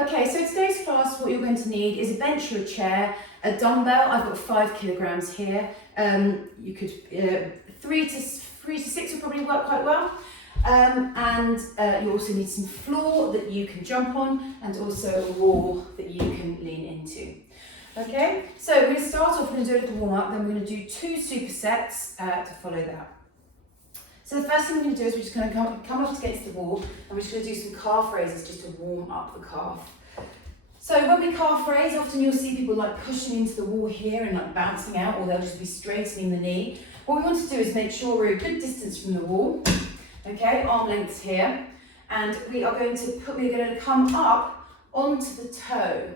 Okay, so today's class, what you're going to need is a bench or a chair, a dumbbell. I've got 5 kilograms here. You could 3 to 6 will probably work quite well. And you also need some floor that you can jump on, and also a wall that you can lean into. Okay, so we're going to start off, we're going to do a little warm up, then we're going to do 2 supersets to follow that. So the first thing we're going to do is we're just going to come up against the wall, and we're just going to do some calf raises just to warm up the calf. So when we calf raise, often you'll see people like pushing into the wall here and like bouncing out, or they'll just be straightening the knee. What we want to do is make sure we're a good distance from the wall. Okay, arm lengths here, and we're going to come up onto the toe.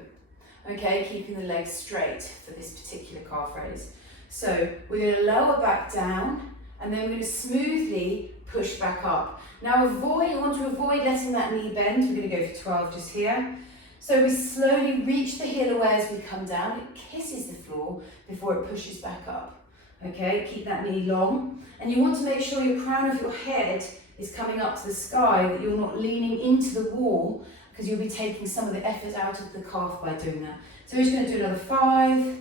Okay, keeping the legs straight for this particular calf raise. So we're going to lower back down, and then we're going to smoothly push back up. Now you want to avoid letting that knee bend. We're going to go for 12 just here. So we slowly reach the heel away as we come down. It kisses the floor before it pushes back up. Okay, keep that knee long. And you want to make sure your crown of your head is coming up to the sky, that you're not leaning into the wall, because you'll be taking some of the effort out of the calf by doing that. So we're just going to do another 5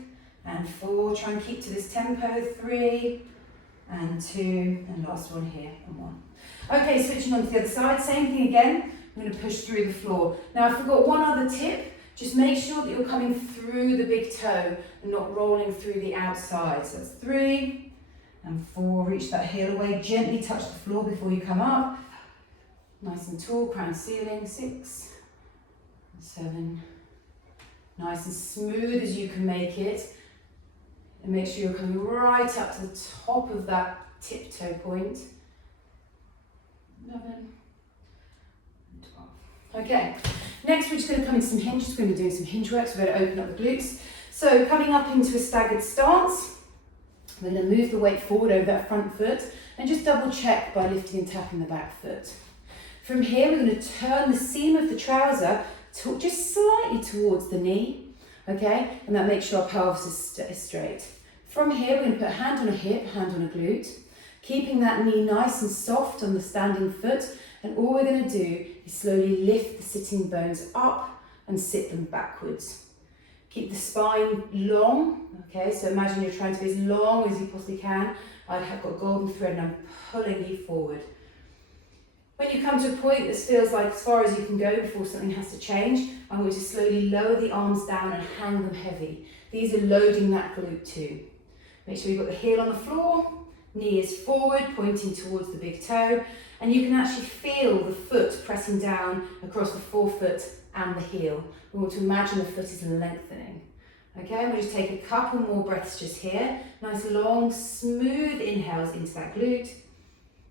and 4. Try and keep to this tempo. 3 and 2, and last one here, and 1. Okay, switching on to the other side, same thing again. I'm going to push through the floor. Now I forgot one other tip. Just make sure that you're coming through the big toe and not rolling through the outside. So that's 3 and 4. Reach that heel away. Gently touch the floor before you come up. Nice and tall, crown ceiling. 6 and 7. Nice and smooth as you can make it. And make sure you're coming right up to the top of that tiptoe point. 11 and 12. Okay, next we're just going to come into some hinge. Just going to be doing some hinge work, so we're going to open up the glutes. So coming up into a staggered stance, we're going to move the weight forward over that front foot and just double check by lifting and tapping the back foot. From here, we're going to turn the seam of the trouser just slightly towards the knee, okay? And that makes sure our pelvis is straight. From here, we're going to put a hand on a hip, hand on a glute, keeping that knee nice and soft on the standing foot. And all we're going to do is slowly lift the sitting bones up and sit them backwards. Keep the spine long, okay? So imagine you're trying to be as long as you possibly can. I've got a golden thread and I'm pulling you forward. When you come to a point that feels like as far as you can go before something has to change, I'm going to slowly lower the arms down and hang them heavy. These are loading that glute too. Make sure you've got the heel on the floor, knee is forward, pointing towards the big toe, and you can actually feel the foot pressing down across the forefoot and the heel. We want to imagine the foot is lengthening. Okay, and we'll just take a couple more breaths just here. Nice long, smooth inhales into that glute.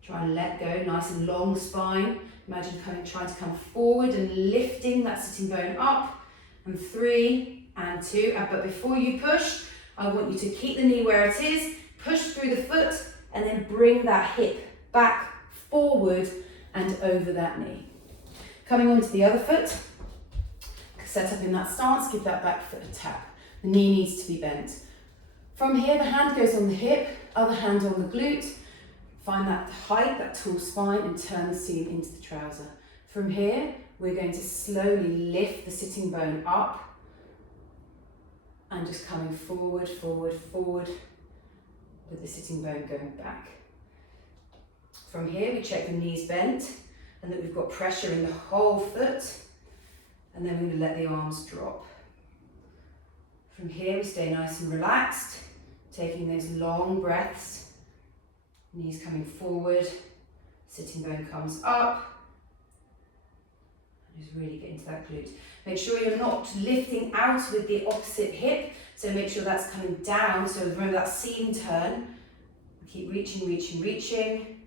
Try and let go, nice and long spine. Imagine trying to come forward and lifting that sitting bone up. And 3 and 2, but before you push, I want you to keep the knee where it is, push through the foot, and then bring that hip back, forward, and over that knee. Coming onto the other foot, set up in that stance, give that back foot a tap. The knee needs to be bent. From here, the hand goes on the hip, other hand on the glute. Find that height, that tall spine, and turn the seam into the trouser. From here, we're going to slowly lift the sitting bone up, and just coming forward, forward, forward, with the sitting bone going back. From here, we check the knees bent, and that we've got pressure in the whole foot, and then we're going to let the arms drop. From here, we stay nice and relaxed, taking those long breaths, knees coming forward, sitting bone comes up. Just really get into that glute. Make sure you're not lifting out with the opposite hip, so make sure that's coming down. So remember that seam turn. Keep reaching, reaching, reaching.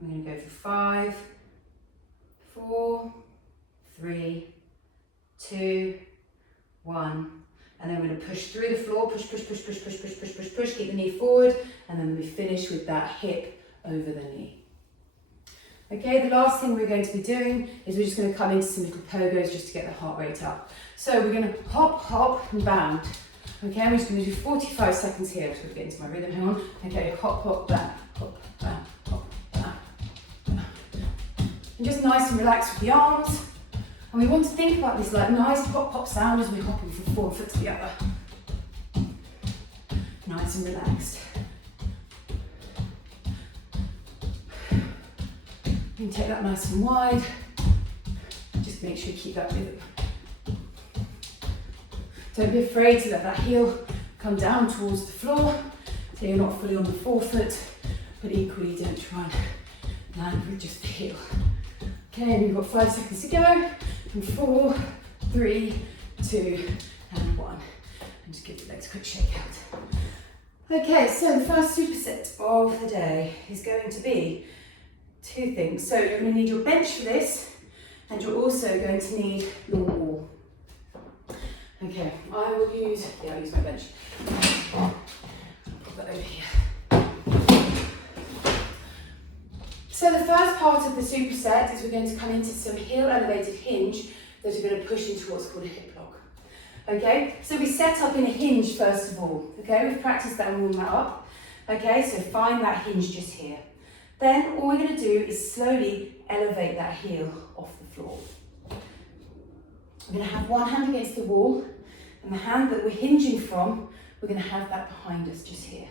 I'm going to go for 5, 4, 3, 2, 1. And then we're going to push through the floor, push, push, push, push, push, push, push, push, push, keep the knee forward, and then we finish with that hip over the knee. Okay, the last thing we're going to be doing is we're just going to come into some little pogos just to get the heart rate up. So we're going to hop, hop, and bound. Okay, I'm just going to do 45 seconds here. I'm just going to get into my rhythm, hang on. Okay, hop, hop, bound, hop, bound, hop, bound, bound. And just nice and relaxed with the arms. And we want to think about this like nice pop pop sound as we're hopping from one foot to the other. Nice and relaxed. You can take that nice and wide. Just make sure you keep that rhythm. Don't be afraid to let that heel come down towards the floor so you're not fully on the forefoot, but equally don't try and land with just the heel. Okay, and we've got 5 seconds to go. And 4, 3, 2, and 1. And just give the legs a quick shake out. Okay, so the first superset of the day is going to be 2 things. So you're going to need your bench for this, and you're also going to need your wall. Okay, I'll use my bench. I'll put that over here. So the first part of the superset is we're going to come into some heel elevated hinge that are going to push into what's called a hip lock. Okay, so we set up in a hinge first of all. Okay, we've practiced that and warmed that up. Okay, so find that hinge just here. Then all we're going to do is slowly elevate that heel off the floor. We're going to have one hand against the wall, and the hand that we're hinging from, we're going to have that behind us just here.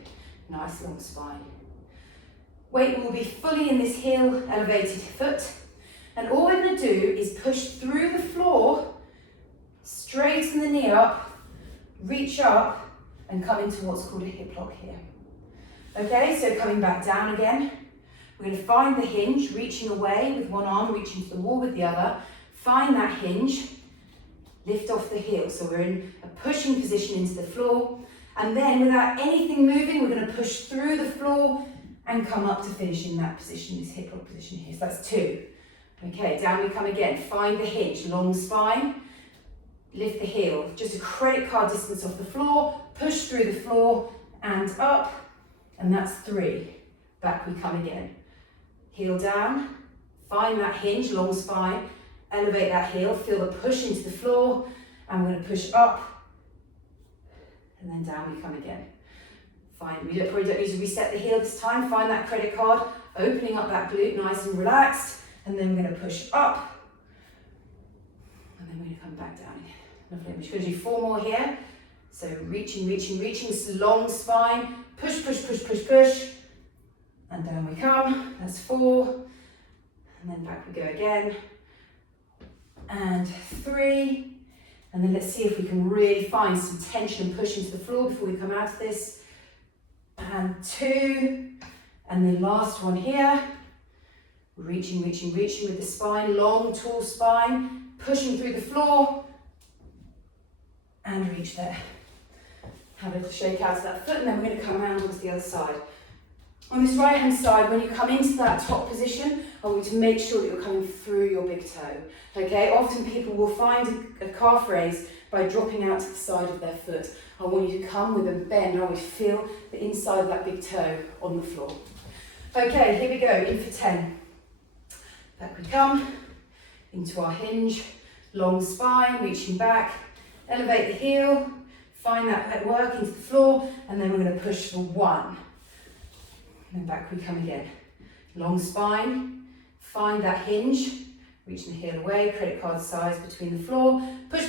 Nice long spine. Weight will be fully in this heel elevated foot, and all we're going to do is push through the floor, straighten the knee up, reach up, and come into what's called a hip lock here. Okay, so coming back down again, we're going to find the hinge, reaching away with one arm, reaching to the wall with the other, find that hinge, lift off the heel, so we're in a pushing position into the floor, and then without anything moving, we're going to push through the floor and come up to finish in that position, this hip lock position here. So that's 2. Okay, down we come again. Find the hinge, long spine, lift the heel, just a credit card distance off the floor, push through the floor and up, and that's 3. Back we come again. Heel down, find that hinge, long spine, elevate that heel, feel the push into the floor, and we're going to push up, and then down we come again. Fine, we probably don't need to reset the heel this time. Find that credit card, opening up that glute nice and relaxed, and then we're going to push up, and then we're going to come back down again. Lovely. We're just going to do 4 more here. So reaching, long spine, push, and down we come. That's 4, and then back we go again, and 3, and then let's see if we can really find some tension and push into the floor before we come out of this. And 2, and then last one here, reaching with the spine, long, tall spine, pushing through the floor, and reach there. Have a little shake out of that foot, and then we're going to come around onto the other side. On this right hand side, when you come into that top position, I want you to make sure that you're coming through your big toe. Okay, often people will find a calf raise by dropping out to the side of their foot. I want you to come with a bend. I want you to feel the inside of that big toe on the floor. Okay, here we go, in for 10. Back we come, into our hinge, long spine, reaching back, elevate the heel, find that work into the floor, and then we're going to push for 1. And then back we come again. Long spine, find that hinge, reaching the heel away, credit card size between the floor, push,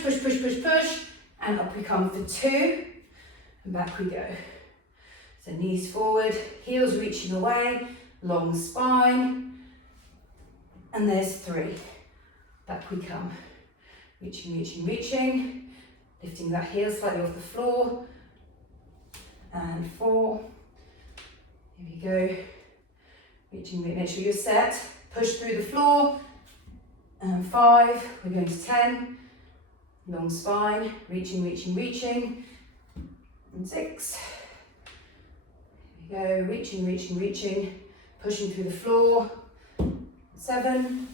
and up we come for 2, and back we go. So knees forward, heels reaching away, long spine, and there's 3. Back we come. Reaching, lifting that heel slightly off the floor, and 4. Here we go. Reaching, make sure you're set. Push through the floor, and 5. We're going to 10. Long spine, reaching, and 6. Here we go, reaching, pushing through the floor, 7.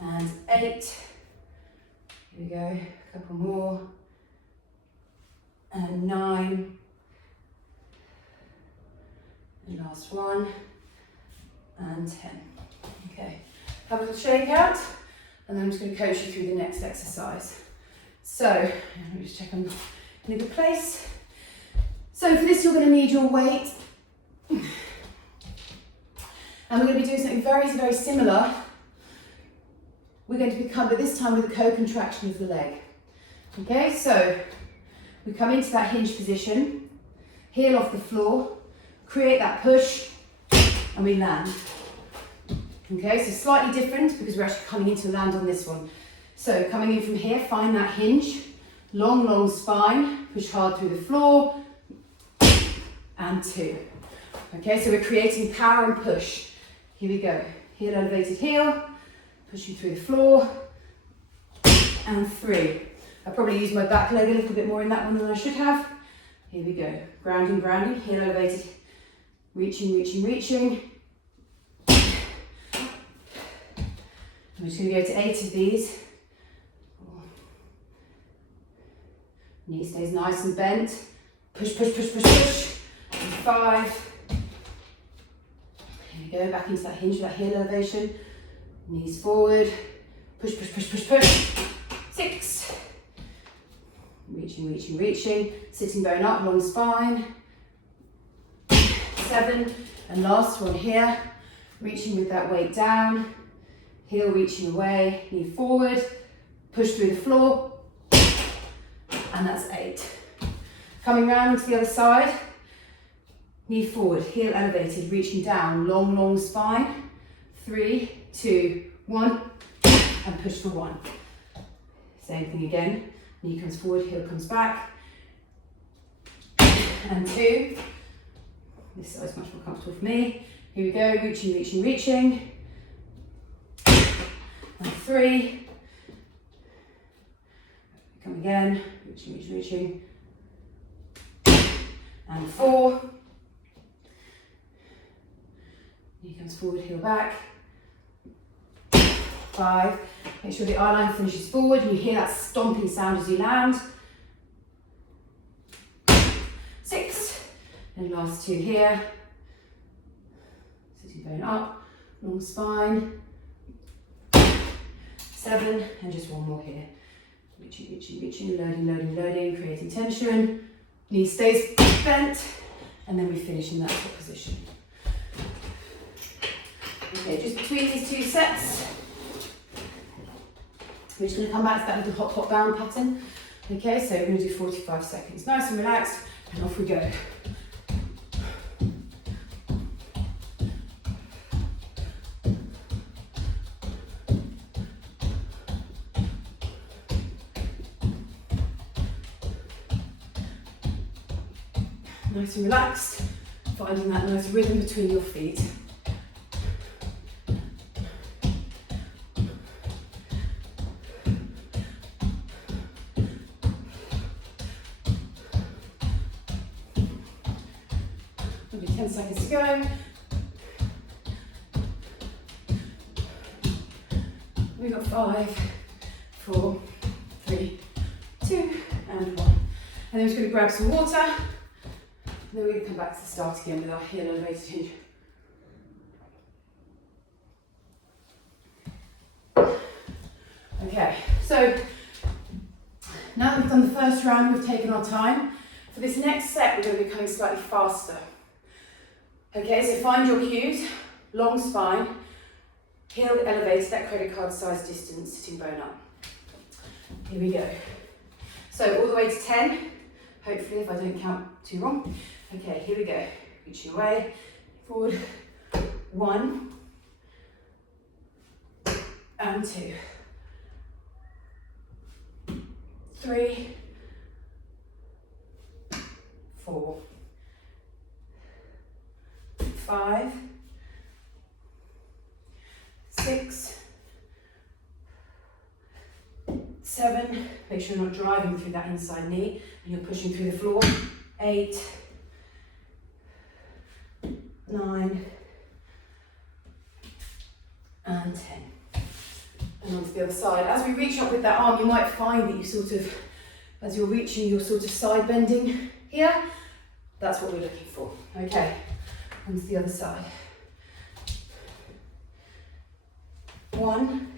And 8. Here we go, a couple more. And 9. And last one. And 10. Okay, have a little shake out, and then I'm just going to coach you through the next exercise. So, let me just check I'm in a good place. So for this you're going to need your weight, and And we're going to be doing something very, very similar. We're going to become, but this time with a co-contraction of the leg. Okay, so we come into that hinge position, heel off the floor, create that push, and we land. Okay, so slightly different because we're actually coming into land on this one. So coming in from here, find that hinge, long, long spine, push hard through the floor, and 2. Okay, so we're creating power and push. Here we go. Heel elevated heel, pushing through the floor, and 3. I probably used my back leg a little bit more in that one than I should have. Here we go. Grounding, grounding, heel elevated, reaching, reaching, reaching. I'm just going to go to 8 of these. Knee stays nice and bent. Push, push, push, push, push. And 5. Here we go, back into that hinge, that heel elevation. Knees forward. Push, push, push, push, push. 6. Reaching, reaching, reaching. Sitting bone up, long spine. 7. And last one here. Reaching with that weight down. Heel reaching away, knee forward. Push through the floor. And that's 8. Coming round to the other side. Knee forward, heel elevated, reaching down, long, long spine. 3, 2, 1, and push for 1. Same thing again. Knee comes forward, heel comes back. And 2. This side's much more comfortable for me. Here we go, reaching, reaching, reaching. And 3. Come again, reaching, reaching, reaching. And 4. Knee comes forward, heel back. 5. Make sure the eye line finishes forward. You hear that stomping sound as you land. 6. And last 2 here. Sitting bone up, long spine. 7, and just one more here. Reaching, reaching, reaching, loading, loading, loading, creating tension. Knee stays bent, and then we finish in that top position. Okay, just between these 2 sets, we're just going to come back to that little hop, hop, bound pattern. Okay, so we're going to do 45 seconds. Nice and relaxed, and off we go. Nice and relaxed, finding that nice rhythm between your feet. Maybe 10 seconds to go. We've got 5, 4, 3, 2, and 1. And then we're just going to grab some water. And then we're going to come back to the start again with our heel elevated hinge. Okay, so now that we've done the first round, we've taken our time. For this next set, we're going to be going slightly faster. Okay, so find your cues, long spine, heel elevated, that credit card size distance, sitting bone up. Here we go. So all the way to 10, hopefully if I don't count too wrong. Okay, here we go. Reaching away, forward, 1, and 2, 3, 4, 5, 6, 7, make sure you're not driving through that inside knee and you're pushing through the floor. 8, 9, and 10. And onto the other side. As we reach up with that arm, you might find that you sort of, as you're reaching, you're sort of side bending here. That's what we're looking for. Okay, onto the other side. 1,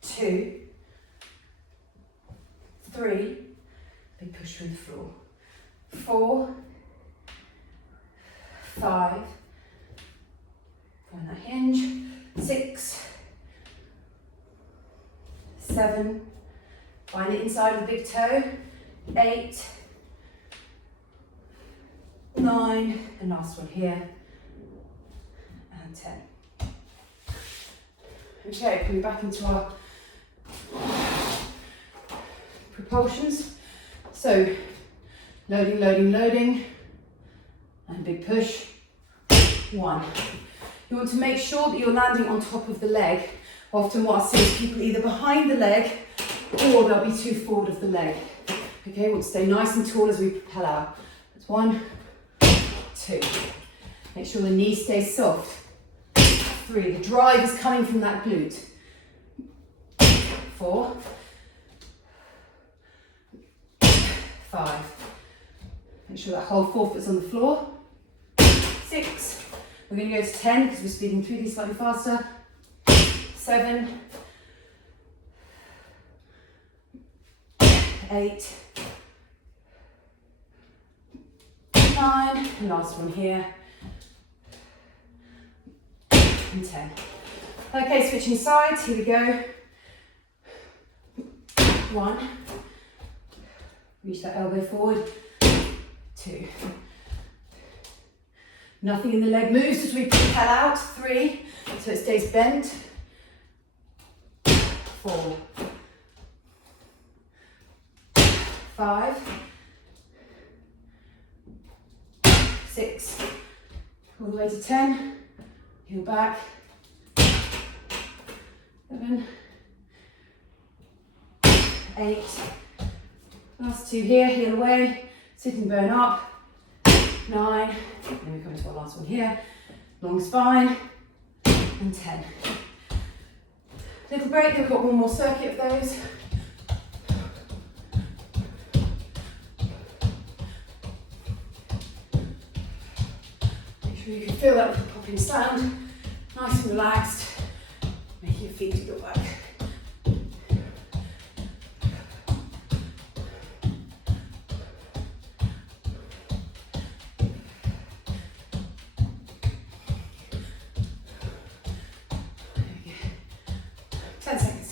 2, 3, big push through the floor. 4, 5, 6, 7, find the inside of the big toe, 8, 9, and last one here, and 10. Okay, coming back into our propulsions. So, loading, loading, loading, and big push, 1. You want to make sure that you're landing on top of the leg. Often what I see is people either behind the leg or they'll be too forward of the leg. Okay, we'll stay nice and tall as we propel out. That's 1, 2. Make sure the knee stays soft. 3, the drive is coming from that glute. 4, 5. Make sure that whole forefoot's on the floor. 6. We're going to go to 10 because we're speeding through these slightly faster. 7, 8, 9, and last one here, and 10. Okay, switching sides, here we go. 1, reach that elbow forward, 2. Nothing in the leg moves as we propel out, 3, so it stays bent, 4, 5, 6, all the way to 10, heel back, 7, 8, last 2 here, heel away, sitting bone up, 9, and we come into our last one here, long spine, and 10. Little break, we've got one more circuit of those. Make sure you can feel that little popping sound, nice and relaxed, make your feet go back.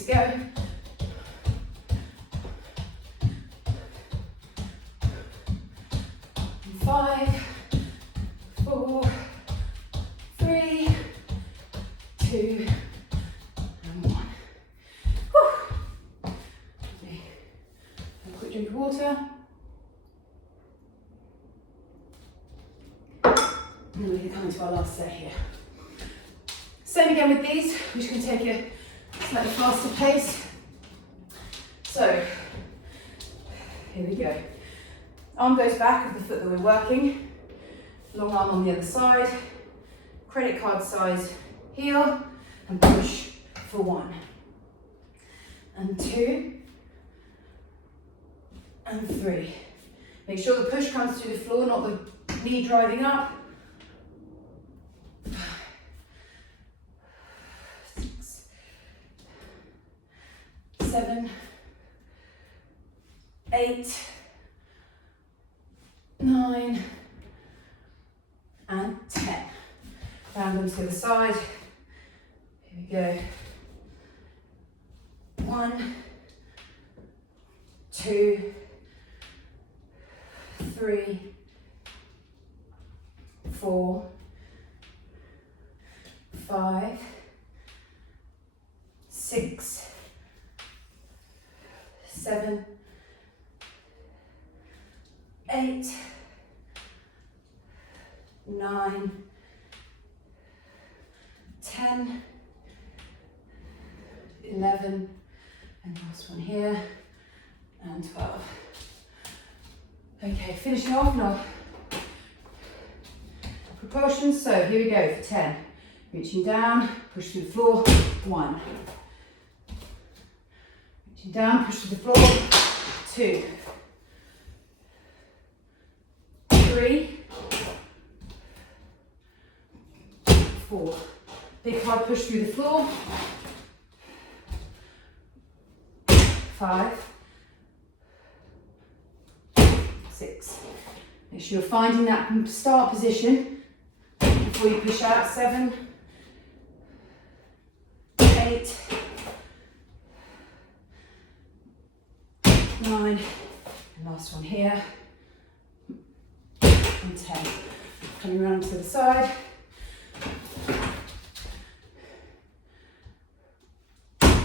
Go. 5, 4, 3, 2, and 1. Whew. Okay. Have a quick drink of water. And then we're going to come into our last set here. Same again with these, we're just going to take a slightly faster pace. So, here we go. Arm goes back of the foot that we're working. Long arm on the other side. Credit card size heel and push for 1. And 2. And 3. Make sure the push comes through the floor, not the knee driving up. 6, 7, 8, 9, and 10. Round them to the side. Here we go. 1, 2, 3, 4, 5, 6, 7, 8, 9, 10, 11, and last one here, and 12. Okay, finishing off now. Proportions, so here we go for 10. Reaching down, push through the floor, 1. Reaching down, push through the floor, 2. 3, 4. Big hard push through the floor. 5, 6. Make sure you're finding that start position before you push out. 7, 8, 9, and last one here, and 10. Coming around to the side.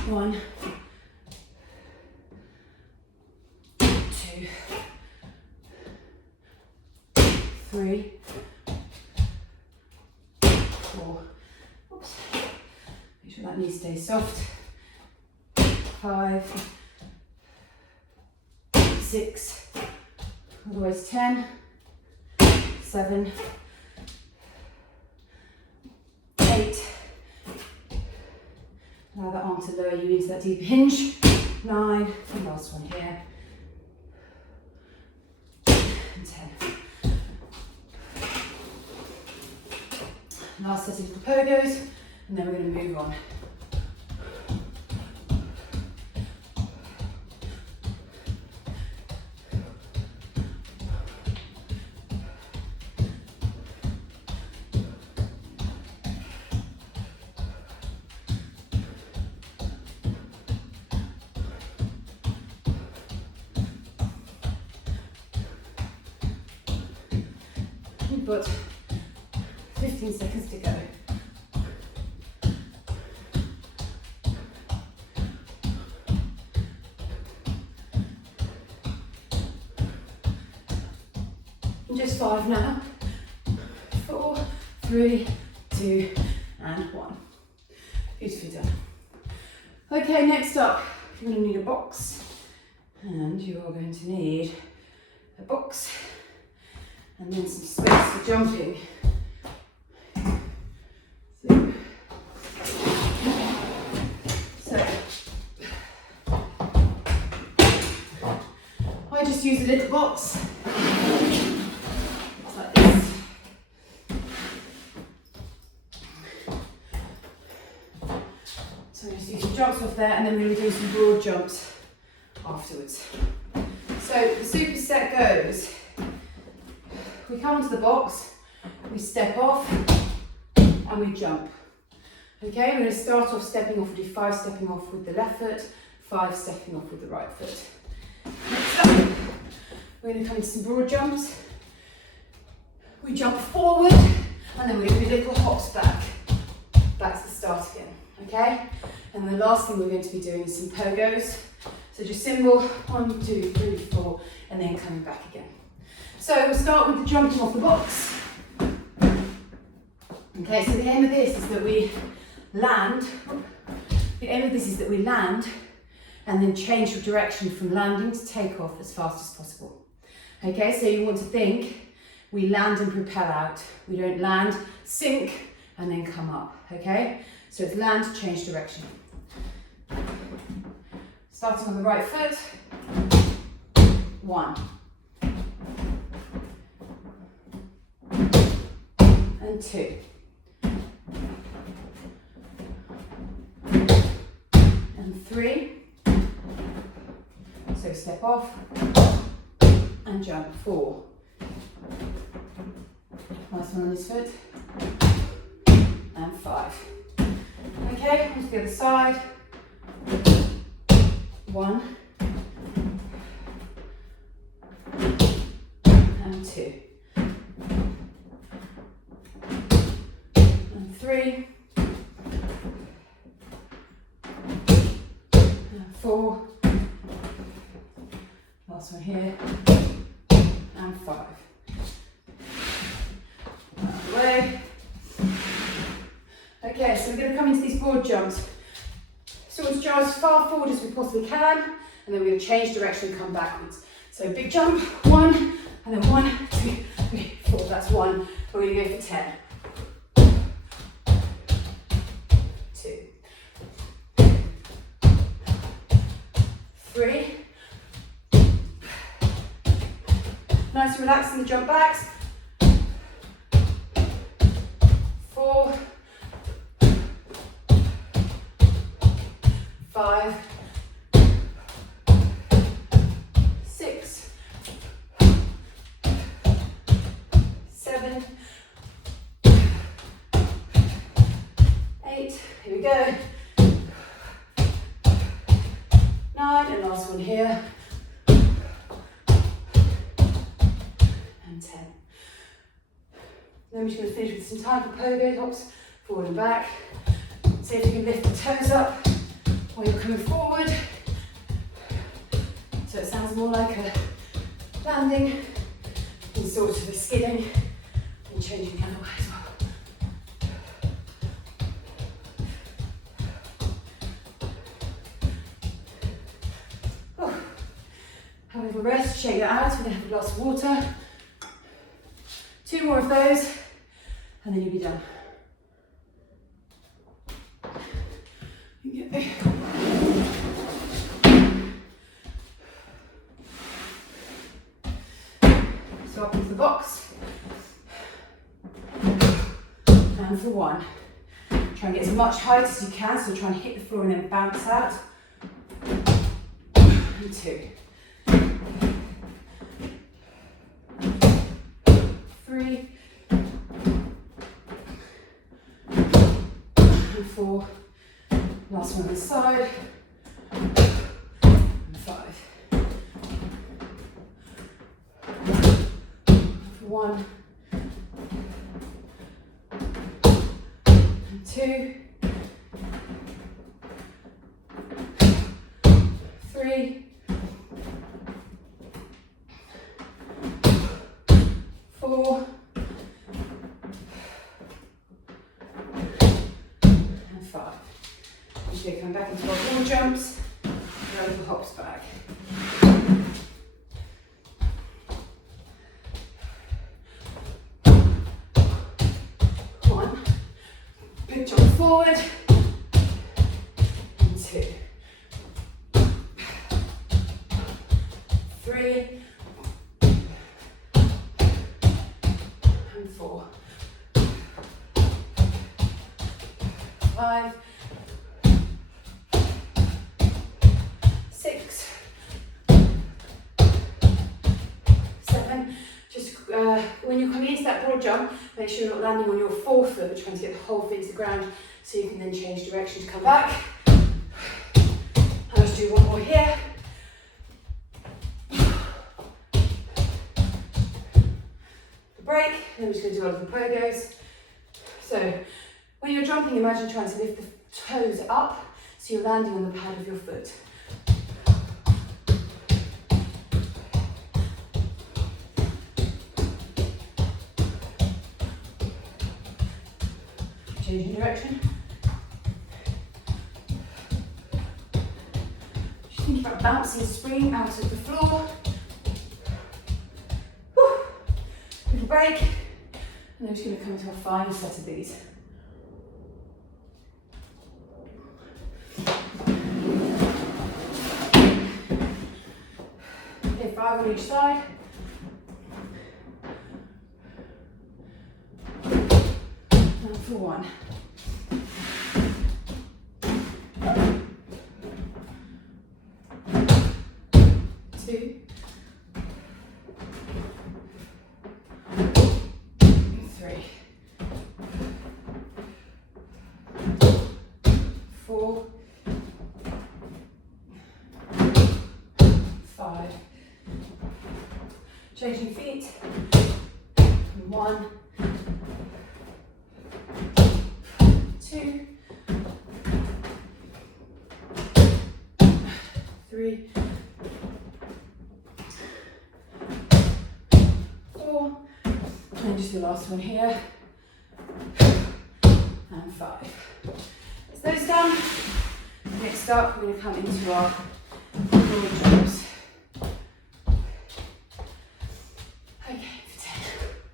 1, 2, 3, 4. Oops. Make sure that knee stays soft. 5, 6, all the way to 10, 7, 8. Allow that arm to lower you into that deep hinge. 9, and last one here. And 10. Last set of little pogos, and then we're going to move on. You've got 15 seconds to go. And just 5 now. 4, 3, 2, and 1. Beautifully done. Okay, next up, you're going to need a box, and you are going to need a box and then some space for jumping. So I just use a little box. It's like this. So I'm just using jumps off there, and then we're going to do some broad jumps afterwards. So the superset goes, we come onto the box, we step off, and we jump. Okay, we're going to start off stepping off. We do 5 stepping off with the left foot, 5 stepping off with the right foot. Next up, we're going to come into some broad jumps. We jump forward, and then we're going to do little hops back to the start again. Okay, and the last thing we're going to be doing is some pogos. So just symbol 1, 2, 3, 4, and then coming back again. So we'll start with the jumping off the box. Okay, so the aim of this is that we land. The aim of this is that we land and then change your direction from landing to take off as fast as possible. Okay, so you want to think we land and propel out. We don't land, sink, and then come up. Okay, so it's land, change direction. Starting on the right foot. 1. And 2. And 3. So step off and jump. 4. Last one on this foot. And 5. Okay, onto the other side. 1. And 2. And 3. And 4. Last one here. And 5. Out of the way. Okay, so we're going to come into these broad jumps. So we'll jump as far forward as we possibly can, and then we're going to change direction and come backwards. So big jump, 1, and then 1, 2, 3, 4. That's 1. We're going to go for 10. 2. 3. Nice and relaxed in the jump backs. 4. 5, 6, 7, 8, here we go, last one here. And 10. Then we're just going to finish with some time for pogo hops, forward and back. See if you can lift the toes up while you're coming forward. So it sounds more like a landing and sort of a skidding and changing the other way as well. Oh. Have a little rest, shake that out. We're going to have a glass of water. 2 more of those, and then you'll be done. So up into the box, and for 1. Try and get as much height as you can, so try and hit the floor and then bounce out. And 2. 3. And 4. Last one on the side. And 5. For 1. And 2. 3. 4. And 5. Just going to come back into our wall jumps, and our little hops back. One, big jump forward, and 2, 3, and 4, 5, 6, 7. Just when you're coming into that broad jump, make sure you're not landing on your forefoot, trying to get the whole feet to the ground so you can then change direction to come back. And let's do 1 more here. The break, and then we're just going to do our little pogos. So when you're jumping, imagine trying to lift the toes up so you're landing on the pad of your foot. Changing direction. Just think about bouncing, spring out of the floor. Whew. Little break, and then we're just going to come into our final set of these. Okay, 5 on each side. And for 1. 2. 3. 4. 5. Changing feet. 1. 2. 3. 4. And just the last one here. And 5. As those done, next up we're going to come into our broad jumps. Okay, for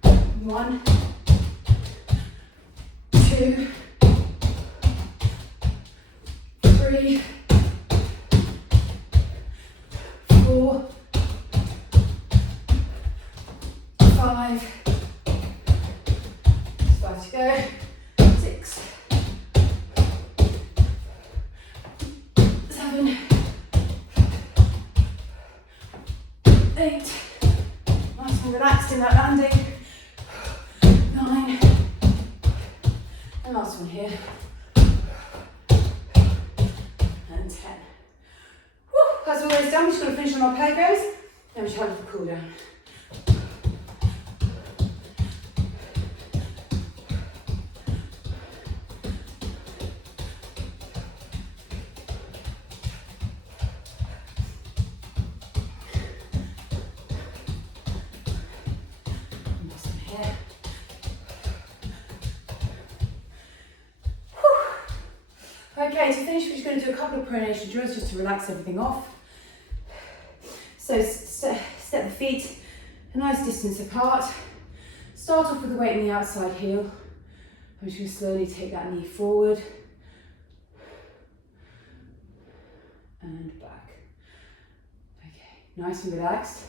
10. 1, 2, 3, 4, 5, start to go, 6, 7, 8, nice and relaxed in that landing, 9, and last one here, and 10. Woo, That's all it's done. We're just going to finish on our Pogos. Then we should have a little cool down. Okay, to finish, we're just going to do a couple of pronation drills just to relax everything off. So step the feet a nice distance apart. Start off with the weight in the outside heel. I'm just going to slowly take that knee forward and back. Okay, nice and relaxed.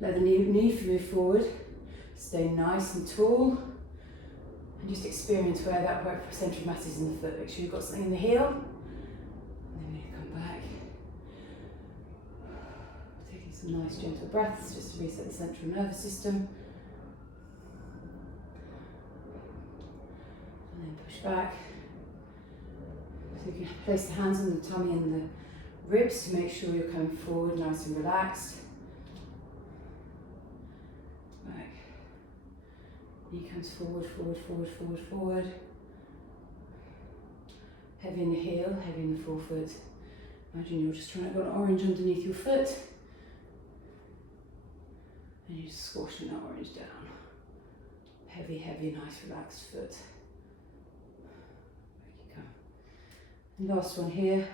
Let the knee move forward. Stay nice and tall. And just experience where that centre of mass is in the foot. Make sure you've got something in the heel. And then we're going to come back. Taking some nice gentle breaths just to reset the central nervous system. And then push back. So you can place the hands on the tummy and the ribs to make sure you're coming forward nice and relaxed. Back. Knee comes forward, forward, forward, forward, forward. Heavy in the heel, heavy in the forefoot. Imagine you're just trying to get an orange underneath your foot. And you're just squashing that orange down. Heavy, heavy, nice, relaxed foot. Back you come. And last one here.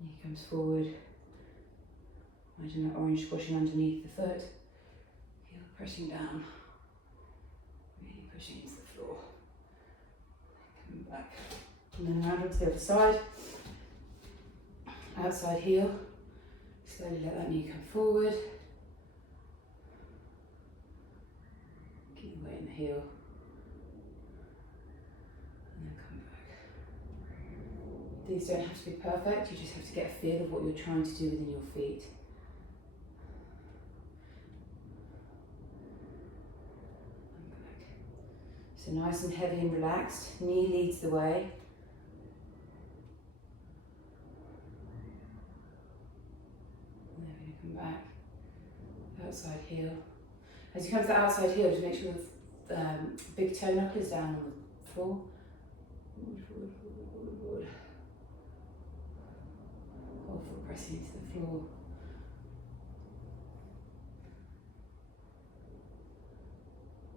Knee comes forward. Imagine that orange squashing underneath the foot. Heel pressing down. Pushing into the floor. Coming back. And then around onto the other side. Outside heel. Slowly let that knee come forward. Keep the weight in the heel. And then come back. These don't have to be perfect, you just have to get a feel of what you're trying to do within your feet. So nice and heavy and relaxed, knee leads the way. And then we're going to come back, outside heel. As you come to the outside heel, just make sure the big toe knuckle is down on the floor. Forward, forward, forward, forward, forward. Whole foot pressing into the floor.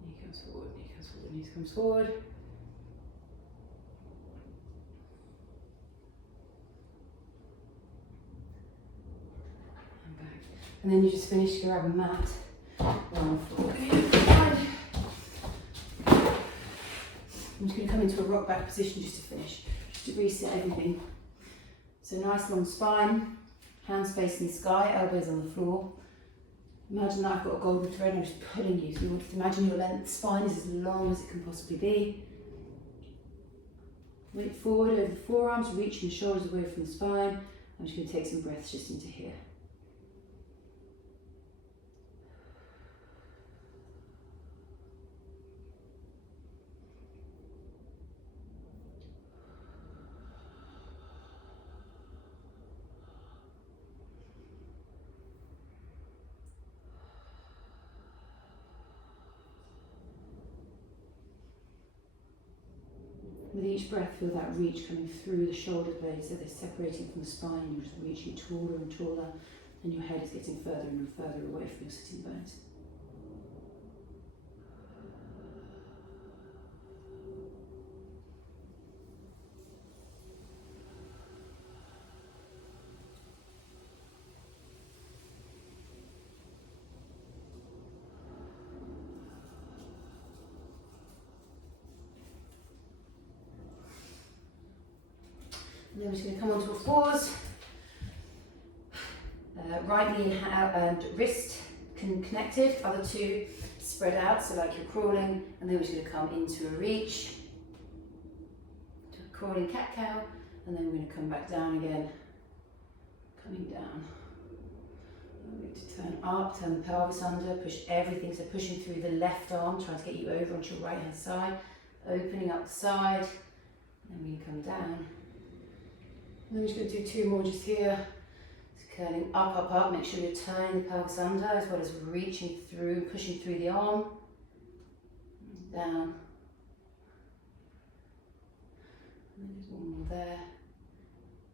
Knee comes forward, knee comes forward, knee comes forward. And back. And then you just finish, grab a mat. One forward. I'm just going to come into a rock back position just to finish, just to reset everything. So nice long spine, hands facing the sky, elbows on the floor. Imagine that I've got a golden thread and I'm just pulling you. So you want to imagine your spine is as long as it can possibly be. Weight forward over the forearms, reaching the shoulders away from the spine. I'm just going to take some breaths just into here. With each breath, feel that reach coming through the shoulder blades, so they're separating from the spine. You're just reaching taller and taller, and your head is getting further and further away from your sitting bones. And then we're just going to come onto a pause. Right knee and wrist connected, other two spread out, so like you're crawling, and then we're just going to come into a reach, to a crawling cat-cow, and then we're going to come back down again, coming down. And we're going to turn up, turn the pelvis under, push everything, so pushing through the left arm, trying to get you over onto your right hand side, opening up the side, and then we come down. And then we're just going to do two more just here. So Curling up, up, up. Make sure you're turning the pelvis under as well as reaching through, pushing through the arm. Down. And then there's one more there.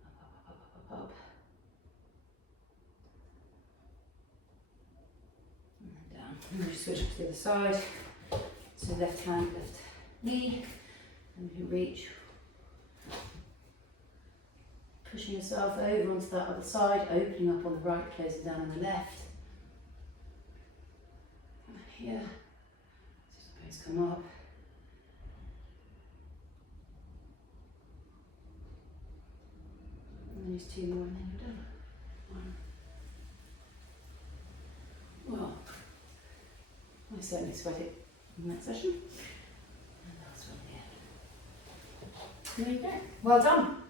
Up, up, up, up, up, up. And then down. And then just switch to the other side. So left hand, left knee. And you reach. Pushing yourself over onto that other side, opening up on the right, closing down on the left. Here, just come up. And then just two more and then you're done. One. Well, I certainly sweat it in that session. And last one here. There you go. Well done.